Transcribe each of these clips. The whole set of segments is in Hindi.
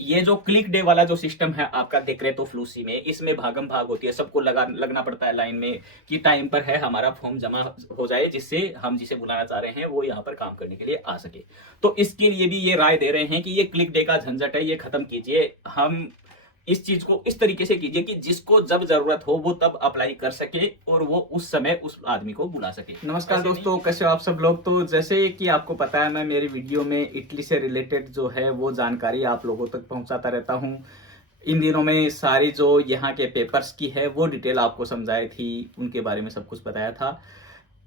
ये जो क्लिक डे वाला जो सिस्टम है आपका देख रहे तो फ्लूसी में, इसमें भागम भाग होती है, सबको लगना पड़ता है लाइन में कि टाइम पर है हमारा फॉर्म जमा हो जाए, जिससे हम जिसे बुलाना चाह रहे हैं वो यहाँ पर काम करने के लिए आ सके। तो इसके लिए भी ये राय दे रहे हैं कि ये क्लिक डे का झंझट है, ये खत्म कीजिए। हम इस चीज को इस तरीके से कीजिए कि जिसको जब जरूरत हो वो तब अप्लाई कर सके और वो उस समय उस आदमी को बुला सके। नमस्कार दोस्तों, कैसे हो आप सब लोग। तो जैसे कि आपको पता है, मैं मेरी वीडियो में इटली से रिलेटेड जो है वो जानकारी आप लोगों तक पहुंचाता रहता हूं। इन दिनों में सारी जो यहाँ के पेपर्स की है वो डिटेल आपको समझाई थी, उनके बारे में सब कुछ बताया था।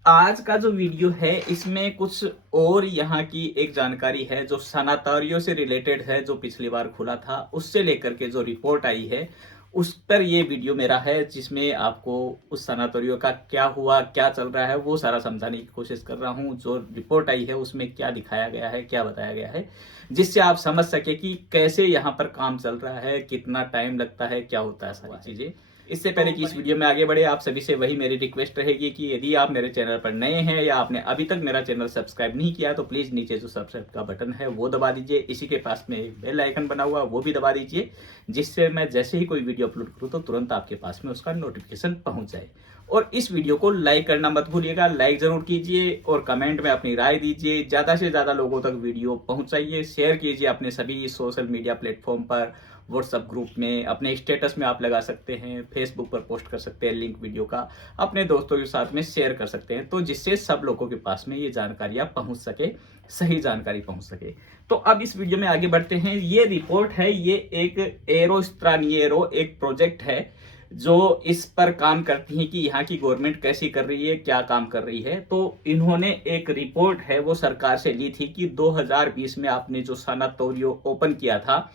आज का जो वीडियो है इसमें कुछ और यहाँ की एक जानकारी है जो सनातोरियो से रिलेटेड है, जो पिछली बार खुला था उससे लेकर के जो रिपोर्ट आई है उस पर ये वीडियो मेरा है, जिसमें आपको उस सनातोरियो का क्या हुआ, क्या चल रहा है, वो सारा समझाने की कोशिश कर रहा हूँ। जो रिपोर्ट आई है उसमें क्या दिखाया गया है, क्या बताया गया है, जिससे आप समझ सके कि कैसे यहाँ पर काम चल रहा है, कितना टाइम लगता है, क्या होता है सारी चीजें। इससे पहले कि इस वीडियो में आगे बढ़े, आप सभी से वही मेरी रिक्वेस्ट रहेगी कि यदि आप मेरे चैनल पर नए हैं या आपने अभी तक मेरा चैनल सब्सक्राइब नहीं किया तो प्लीज नीचे जो सब्सक्राइब का बटन है वो दबा दीजिए। इसी के पास में एक बेल आइकन बना हुआ वो भी दबा दीजिए, जिससे मैं जैसे ही कोई वीडियो अपलोड करूँ तो तुरंत आपके पास में उसका नोटिफिकेशन पहुंच जाए। और इस वीडियो को लाइक करना मत भूलिएगा, लाइक जरूर कीजिए और कमेंट में अपनी राय दीजिए। ज्यादा से ज्यादा लोगों तक वीडियो पहुंचाइए, शेयर कीजिए अपने सभी सोशल मीडिया प्लेटफॉर्म पर, व्हाट्सएप ग्रुप में, अपने स्टेटस में आप लगा सकते हैं, फेसबुक पर पोस्ट कर सकते हैं लिंक वीडियो का, अपने दोस्तों के साथ में शेयर कर सकते हैं, तो जिससे सब लोगों के पास में ये जानकारियां पहुंच सके, सही जानकारी पहुंच सके। तो अब इस वीडियो में आगे बढ़ते हैं। ये रिपोर्ट है, ये एक एरोस्ट्रानिएरो एक प्रोजेक्ट है जो इस पर काम करती है कि यहाँ की गवर्नमेंट कैसी कर रही है, क्या काम कर रही है। तो इन्होंने एक रिपोर्ट है वो सरकार से ली थी कि 2020 में आपने जो सनातोरियो ओपन किया था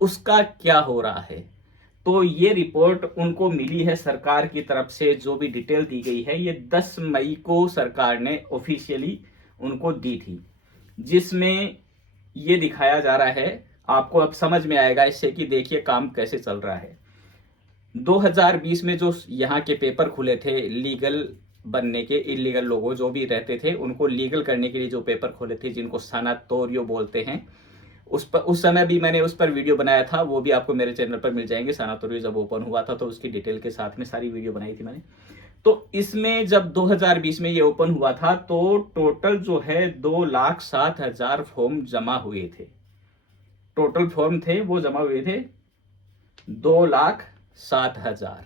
उसका क्या हो रहा है। तो ये रिपोर्ट उनको मिली है सरकार की तरफ से, जो भी डिटेल दी गई है ये 10 मई को सरकार ने ऑफिशियली उनको दी थी, जिसमें ये दिखाया जा रहा है, आपको अब समझ में आएगा इससे कि देखिए काम कैसे चल रहा है। 2020 में जो यहाँ के पेपर खुले थे लीगल बनने के, इलीगल लोगों जो भी रहते थे उनको लीगल करने के लिए जो पेपर खोले थे, जिनको सनातोरियो बोलते हैं, उस समय भी मैंने उस पर वीडियो बनाया था, वो भी आपको मेरे चैनल पर मिल जाएंगे। सनातोरियो जब ओपन हुआ था तो उसकी डिटेल के साथ में सारी वीडियो बनाई थी मैंने। तो इसमें जब 2020 में ये ओपन हुआ था तो टोटल जो है 2,07,000 फॉर्म जमा हुए थे। टोटल फॉर्म थे वो जमा हुए थे 2,07,000।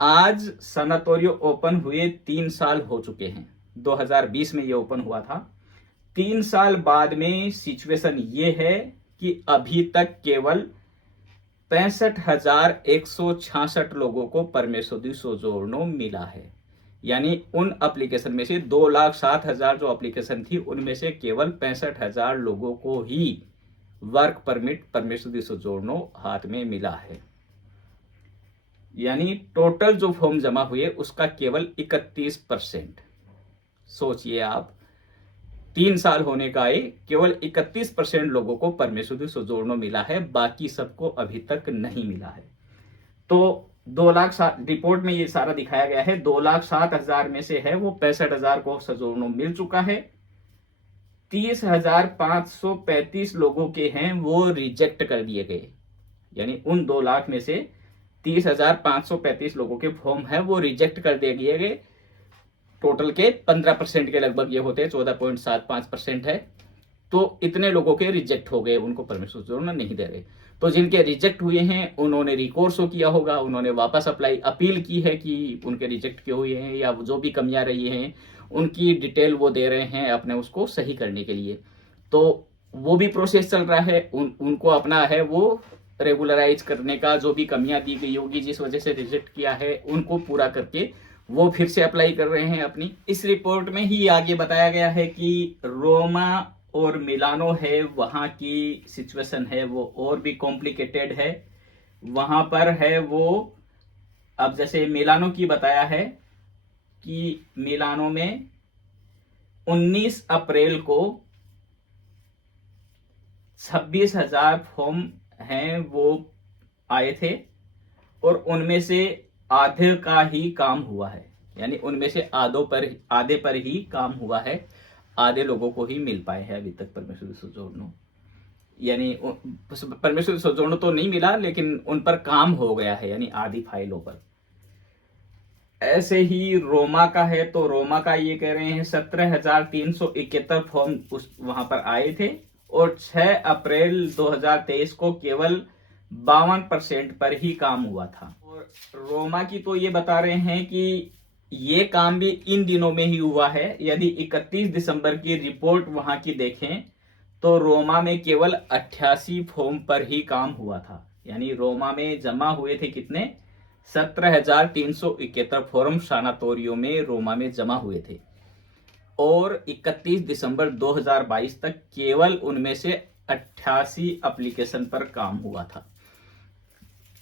आज सनातोरियो ओपन हुए 3 साल हो चुके हैं। 2020 में ये ओपन हुआ था। 3 साल बाद में सिचुएशन ये है कि अभी तक केवल 65,166 लोगों को परमेसो दी सोजोर्नो मिला है। यानी उन एप्लीकेशन में से 2,07,000 जो एप्लीकेशन थी उनमें से केवल 65,000 लोगों को ही वर्क परमिट परमेसो दी सोजोर्नो हाथ में मिला है। यानी टोटल जो फॉर्म जमा हुए उसका केवल 31%। सोचिए आप, 3 साल होने का आए, केवल 31% लोगों को परमेसो दी सोजोर्नो मिला है, बाकी सबको अभी तक नहीं मिला है। तो 2,07,000 रिपोर्ट में ये सारा दिखाया गया है। 2,07,000 में से है वो 65,000 को सोजोर्नो मिल चुका है। 30,535 लोगों के हैं वो रिजेक्ट कर दिए गए। यानी उन 2 लाख में से 30,535 लोगों के फॉर्म है वो रिजेक्ट कर दिए गए। टोटल के 15% के लगभग ये होते हैं, 14.75% है। तो इतने लोगों के रिजेक्ट हो गए, उनको परमिशन जोड़ना नहीं दे रहे। तो जिनके रिजेक्ट हुए हैं उन्होंने रिकोर्स किया होगा, उन्होंने वापस अपील की है कि उनके रिजेक्ट क्यों हुए हैं या जो भी कमियां रही हैं उनकी डिटेल वो दे रहे हैं अपने उसको सही करने के लिए। तो वो भी प्रोसेस चल रहा है, उनको अपना है वो रेगुलराइज करने का, जो भी कमियां दी गई होगी जिस वजह से रिजेक्ट किया है उनको पूरा करके वो फिर से अप्लाई कर रहे हैं अपनी। इस रिपोर्ट में ही आगे बताया गया है कि रोमा और मिलानो है, वहां की सिचुएशन है वो और भी कॉम्प्लिकेटेड है। वहां पर है वो, अब जैसे मिलानो की बताया है कि मिलानो में 19 अप्रैल को 26,000 फॉर्म हैं वो आए थे और उनमें से आधे का ही काम हुआ है। यानी उनमें से आधे पर ही काम हुआ है, आधे लोगों को ही मिल पाए हैं अभी तक परमेश्वर सोजोर्नो। यानी परमिशन सोजोर्नो तो नहीं मिला, लेकिन उन पर काम हो गया है, यानी आधी फाइलों पर। ऐसे ही रोमा का है, तो रोमा का ये कह रहे हैं 17,371 फॉर्म उस वहां पर आए थे, और 6 अप्रैल 2023 को केवल 52% पर ही काम हुआ था। और रोमा की तो ये बता रहे हैं कि ये काम भी इन दिनों में ही हुआ है। यदि 31 दिसंबर की रिपोर्ट वहां की देखें तो रोमा में केवल 88 फॉर्म पर ही काम हुआ था। यानी रोमा में जमा हुए थे कितने? 17,371 फॉर्म सानातोरियो में रोमा में जमा हुए थे, और 31 दिसंबर 2022 तक केवल उनमें से 88 एप्लीकेशन पर काम हुआ था।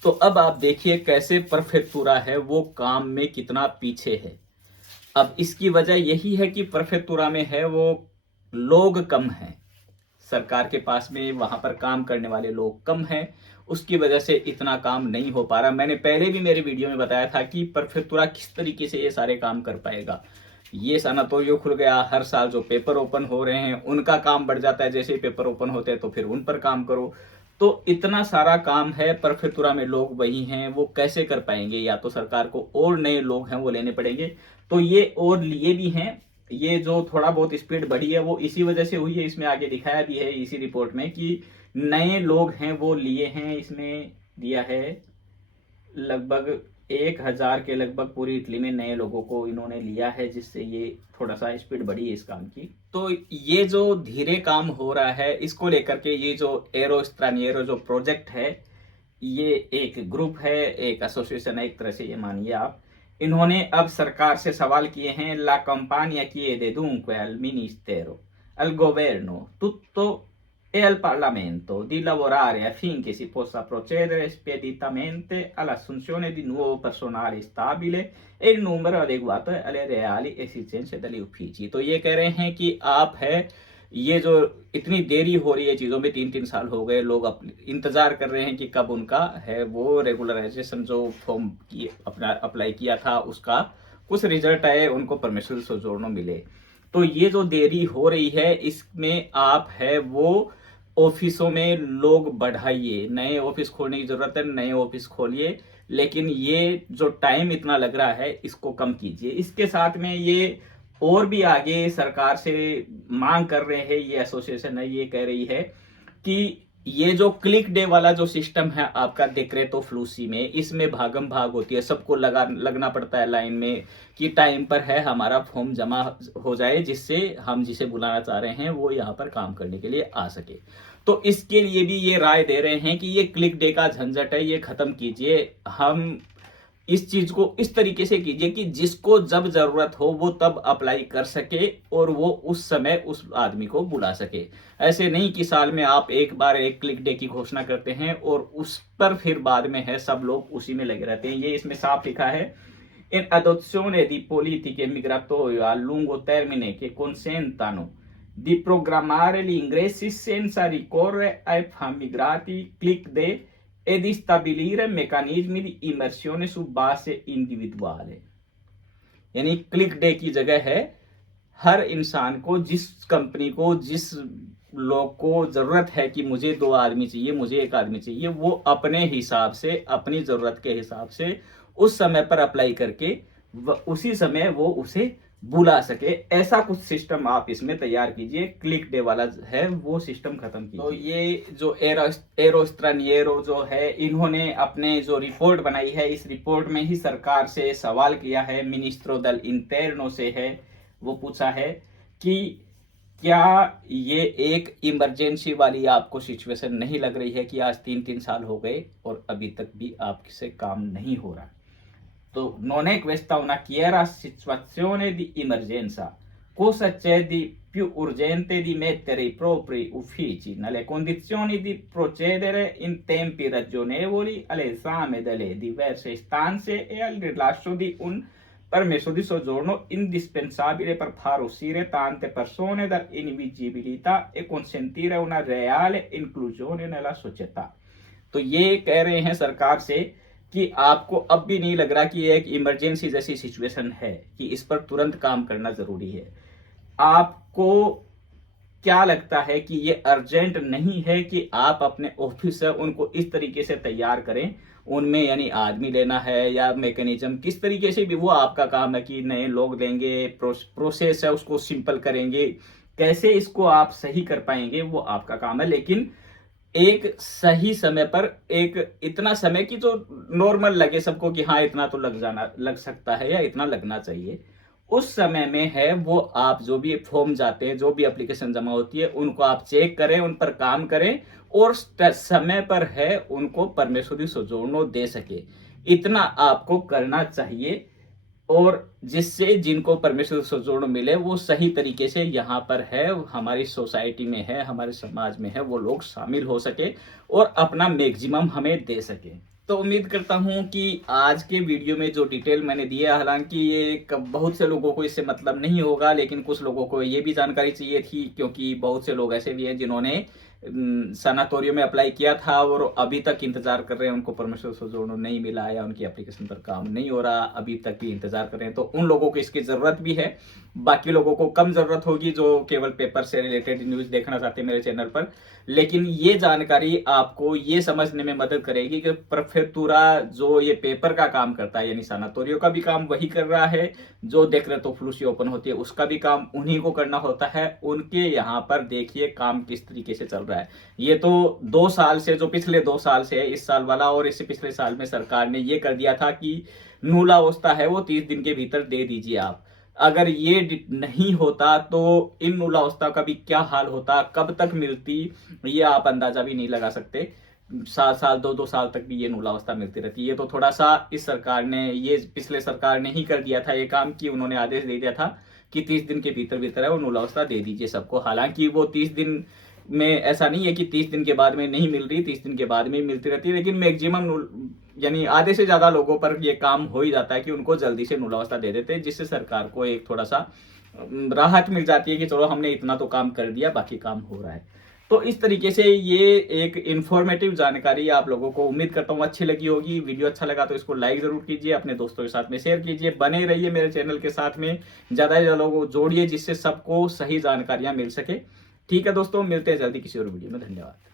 तो अब आप देखिए कैसे प्रेफेक्टुरा है वो काम में कितना पीछे है। अब इसकी वजह यही है कि प्रेफेक्टुरा में है वो लोग कम हैं, सरकार के पास में वहां पर काम करने वाले लोग कम हैं, उसकी वजह से इतना काम नहीं हो पा रहा। मैंने पहले भी मेरे वीडियो में बताया था कि प्रेफेक्टुरा किस तरीके से ये सारे काम कर पाएगा। ये सानातोरियो खुल गया, हर साल जो पेपर ओपन हो रहे हैं उनका काम बढ़ जाता है, जैसे ही पेपर ओपन होते हैं तो फिर उन पर काम करो। तो इतना सारा काम है, प्रेफेक्टुरा में लोग वही हैं, वो कैसे कर पाएंगे? या तो सरकार को और नए लोग हैं वो लेने पड़ेंगे। तो ये और लिए भी हैं। ये जो थोड़ा बहुत स्पीड बढ़ी है वो इसी वजह से हुई है। इसमें आगे दिखाया भी है इसी रिपोर्ट में कि नए लोग हैं वो लिए हैं। इसमें दिया है लगभग 1,000 के लगभग पूरी इटली में नए लोगों को इन्होंने लिया है, जिससे ये थोड़ा सा स्पीड बढ़ी है इस काम की। तो ये जो धीरे काम हो रहा है इसको लेकर के ये जो एरो स्ट्रानिएरो जो प्रोजेक्ट है, ये एक ग्रुप है, एक एसोसिएशन है एक तरह से, ये मानिए आप। इन्होंने अब सरकार से सवाल किए हैं। ला campagna chiede dunque al ministero, al governo, tutto e al Parlamento di lavorare affinché si possa procedere speditamente all'assunzione di nuovo personale stabile e il numero adeguato alle reali esigenze degli uffici। तो ये कह रहे हैं कि आप है, ये जो इतनी देरी हो रही है चीज़ों में, 3-3 साल हो गए, लोग इंतजार कर रहे हैं कि कब उनका है वो रेगुलराइजेशन जो फॉर्म की अपना अप्लाई किया था उसका कुछ रिजल्ट आए, उनको परमिशन सोजोर्नो मिले। तो ये जो देरी हो रही है इसमें आप है वो ऑफिसों में लोग बढ़ाइए, नए ऑफिस खोलने की जरूरत है, नए ऑफिस खोलिए, लेकिन ये जो टाइम इतना लग रहा है इसको कम कीजिए। इसके साथ में ये और भी आगे सरकार से मांग कर रहे हैं, ये एसोसिएशन है ये कह रही है कि ये जो क्लिक डे वाला जो सिस्टम है आपका डिक्रेतो फ्लूसी में, इसमें भागम भाग होती है, सबको लगना पड़ता है लाइन में कि टाइम पर है हमारा फॉर्म जमा हो जाए, जिससे हम जिसे बुलाना चाह रहे हैं वो यहाँ पर काम करने के लिए आ सके। तो इसके लिए भी ये राय दे रहे हैं कि ये क्लिक डे का झंझट है ये खत्म कीजिए। हम इस चीज को इस तरीके से कीजिए कि जिसको जब जरूरत हो वो तब अप्लाई कर सके और वो उस समय उस आदमी को बुला सके। ऐसे नहीं कि साल में आप एक बार एक क्लिक डे की घोषणा करते हैं और उस पर फिर बाद में है सब लोग उसी में लगे रहते हैं। ये इसमें साफ लिखा है, in adozione di politiche migratorie a lungo termine che consentano di programmare gli ingressi senza ricorrere ai famiggerati click day e di stabilire meccanismi di immersione su base individuale। यानी क्लिक डे की जगह है हर इंसान को, जिस कंपनी को, जिस लोग को जरूरत है कि मुझे 2 आदमी चाहिए, मुझे 1 आदमी चाहिए, वो अपने हिसाब से अपनी जरूरत के हिसाब से उस समय पर अप्लाई करके उसी समय वो उसे बुला सके। ऐसा कुछ सिस्टम आप इसमें तैयार कीजिए। क्लिक डे वाला है वो सिस्टम खत्म कीजिए। तो ये जो एरो स्ट्रानिएरो जो है, इन्होंने अपने जो रिपोर्ट बनाई है, इस रिपोर्ट में ही सरकार से सवाल किया है, मिनिस्ट्रो दल इंटरनो से है, वो पूछा है कि क्या ये एक इमरजेंसी वाली आपको सिचुएशन नहीं लग रही है कि आज 3-3 साल हो गए और अभी तक भी आपसे काम नहीं हो रहा। तो non è questa una chiara situazione di emergenza? Cosa c'è di più urgente di mettere i propri uffici nelle condizioni di procedere in tempi ragionevoli all'esame delle diverse istanze e al rilascio di un permesso di soggiorno indispensabile per far uscire tante persone dall'invigibilità e consentire una reale inclusione nella società। तो ये कह रहे हैं सरकार से कि आपको अब भी नहीं लग रहा कि ये एक इमरजेंसी जैसी सिचुएशन है कि इस पर तुरंत काम करना जरूरी है। आपको क्या लगता है कि ये अर्जेंट नहीं है कि आप अपने ऑफिसर उनको इस तरीके से तैयार करें, उनमें यानी आदमी लेना है या मैकेनिज्म किस तरीके से भी वो आपका काम है कि नए लोग लेंगे, प्रोसेस है उसको सिंपल करेंगे, कैसे इसको आप सही कर पाएंगे वो आपका काम है। लेकिन एक सही समय पर, एक इतना समय कि जो नॉर्मल लगे सबको कि हाँ इतना तो लग सकता है या इतना लगना चाहिए, उस समय में है वो आप जो भी फॉर्म जाते हैं, जो भी एप्लीकेशन जमा होती है, उनको आप चेक करें, उन पर काम करें और समय पर है उनको परमेश्वरी सोजोर्नो दे सके, इतना आपको करना चाहिए। और जिससे जिनको परमेश्वर सोजोर्नो मिले वो सही तरीके से यहाँ पर है, हमारी सोसाइटी में है, हमारे समाज में है, वो लोग शामिल हो सके और अपना मैक्सिमम हमें दे सके। तो उम्मीद करता हूं कि आज के वीडियो में जो डिटेल मैंने दिया, हालांकि ये बहुत से लोगों को इससे मतलब नहीं होगा, लेकिन कुछ लोगों को ये भी जानकारी चाहिए थी, क्योंकि बहुत से लोग ऐसे भी हैं जिन्होंने सनातोरियो में अप्लाई किया था और अभी तक इंतजार कर रहे हैं, उनको परमेश्वर सोजोर्नो नहीं मिला या उनकी एप्लीकेशन पर काम नहीं हो रहा, अभी तक भी इंतजार कर रहे हैं। तो उन लोगों को इसकी जरूरत भी है, बाकी लोगों को कम जरूरत होगी जो केवल पेपर से रिलेटेड न्यूज देखना चाहते हैं मेरे चैनल पर। लेकिन ये जानकारी आपको ये समझने में मदद करेगी कि प्रेफेक्टुरा जो ये पेपर का काम करता है, यानी सनातोरियो का भी काम वही कर रहा है, जो डेक्रेतो फ्लूसी ओपन होती है उसका भी काम उन्हीं को करना होता है। उनके यहाँ पर देखिए काम किस तरीके से चल रहा है। ये तो 2 साल से, जो पिछले 2 साल से है, इस साल वाला और इससे पिछले साल में सरकार ने ये कर दिया था कि नूलावस्था है वो 30 दिन के भीतर दे दीजिए आप। अगर ये नहीं होता तो इन नूलावस्था का भी क्या हाल होता, कब तक मिलती, ये आप अंदाजा भी नहीं लगा सकते। 7 साल 2-2 साल तक भी ये नूलावस्था मिलती रहती है। ये तो थोड़ा सा इस सरकार ने, ये पिछले सरकार ने ही कर दिया था ये काम, कि उन्होंने आदेश दे दिया था कि 30 दिन के भीतर भीतर है वो नूलावस्था दे दीजिए सबको। हालांकि वो 30 दिन में ऐसा नहीं है कि 30 दिन के बाद में नहीं मिल रही, 30 दिन के बाद में मिलती रहती है, लेकिन मैक्सिमम यानी आधे से ज्यादा लोगों पर ये काम हो ही जाता है कि उनको जल्दी से नूलावस्था दे देते हैं, जिससे सरकार को एक थोड़ा सा राहत मिल जाती है कि चलो हमने इतना तो काम कर दिया, बाकी काम हो रहा है। तो इस तरीके से ये एक इंफॉर्मेटिव जानकारी आप लोगों को, उम्मीद करता हूँ अच्छी लगी होगी। वीडियो अच्छा लगा तो इसको लाइक जरूर कीजिए, अपने दोस्तों के साथ में शेयर कीजिए, बने रहिए मेरे चैनल के साथ में, ज्यादा से ज्यादा लोगों को जोड़िए जिससे सबको सही जानकारियां मिल सके। ठीक है दोस्तों, मिलते हैं जल्दी किसी और वीडियो में। धन्यवाद।